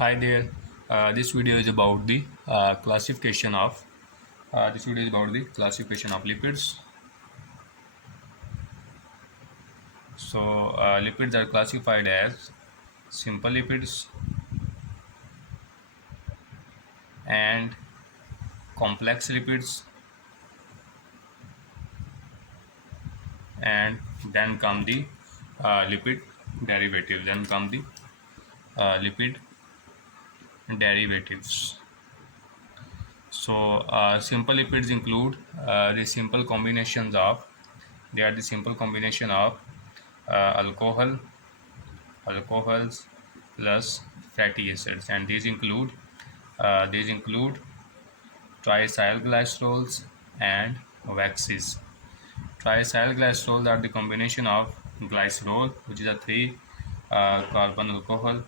Hi there. This video is about the classification of lipids. So lipids are classified as simple lipids and complex lipids, and then come the lipid derivatives. Lipid derivatives. So simple lipids include the simple combinations of they are the simple combination of alcohols plus fatty acids, and these include triacylglycerols and waxes. Triacylglycerols are the combination of glycerol, which is a 3 carbon alcohol,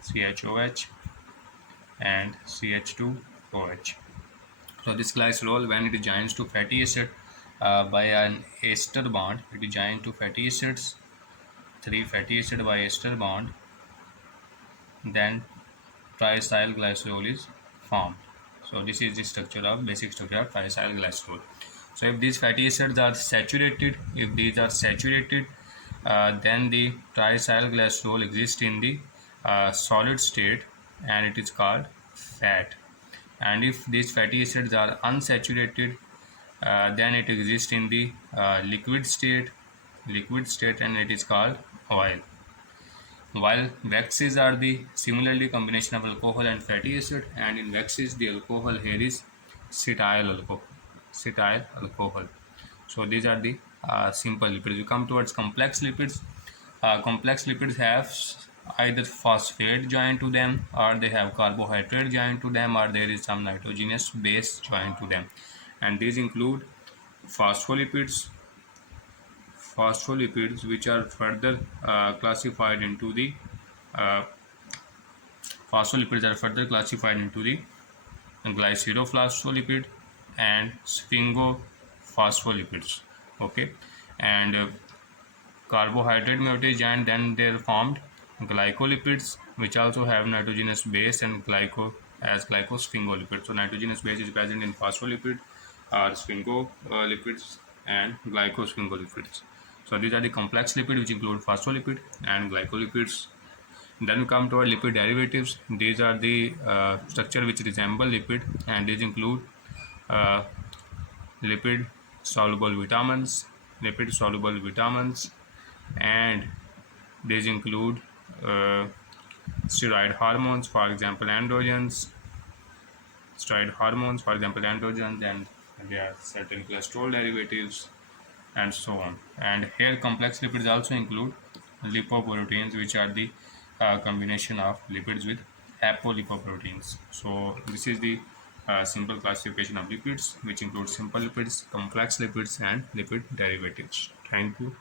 CHOH, and CH2OH. So this glycerol, when it joins to fatty acid by an ester bond, it joins to fatty acids, 3 fatty acid by ester bond, then triacylglycerol is formed. So this is the basic structure of triacylglycerol. So if these fatty acids are saturated, then the triacylglycerol exists in the solid state, and it is called fat. And if these fatty acids are unsaturated, then it exists in the liquid state, and it is called oil. While waxes are the similarly combination of alcohol and fatty acid, and in waxes the alcohol here is cetyl alcohol. So these are the simple lipids. We come towards complex lipids. Complex lipids have either phosphate joined to them, or they have carbohydrate joined to them, or there is some nitrogenous base joined to them, and these include phospholipids, which are further classified into the uh, glycerophospholipid and sphingolipids. Okay, and carbohydrate moieties, and then they are formed glycolipids, which also have nitrogenous base and glycosphingolipids. So nitrogenous base is present in phospholipid, or sphingolipids, and glycosphingolipids. So these are the complex lipids, which include phospholipid and glycolipids. Then we come to our lipid derivatives. These are the structure which resemble lipid, and these include uh, lipid soluble vitamins, and these include steroid hormones, for example androgens, and there are certain cholesterol derivatives, and so on. And here complex lipids also include lipoproteins, which are the combination of lipids with apolipoproteins. So this is the simple classification of lipids, which includes simple lipids, complex lipids, and lipid derivatives. Thank you.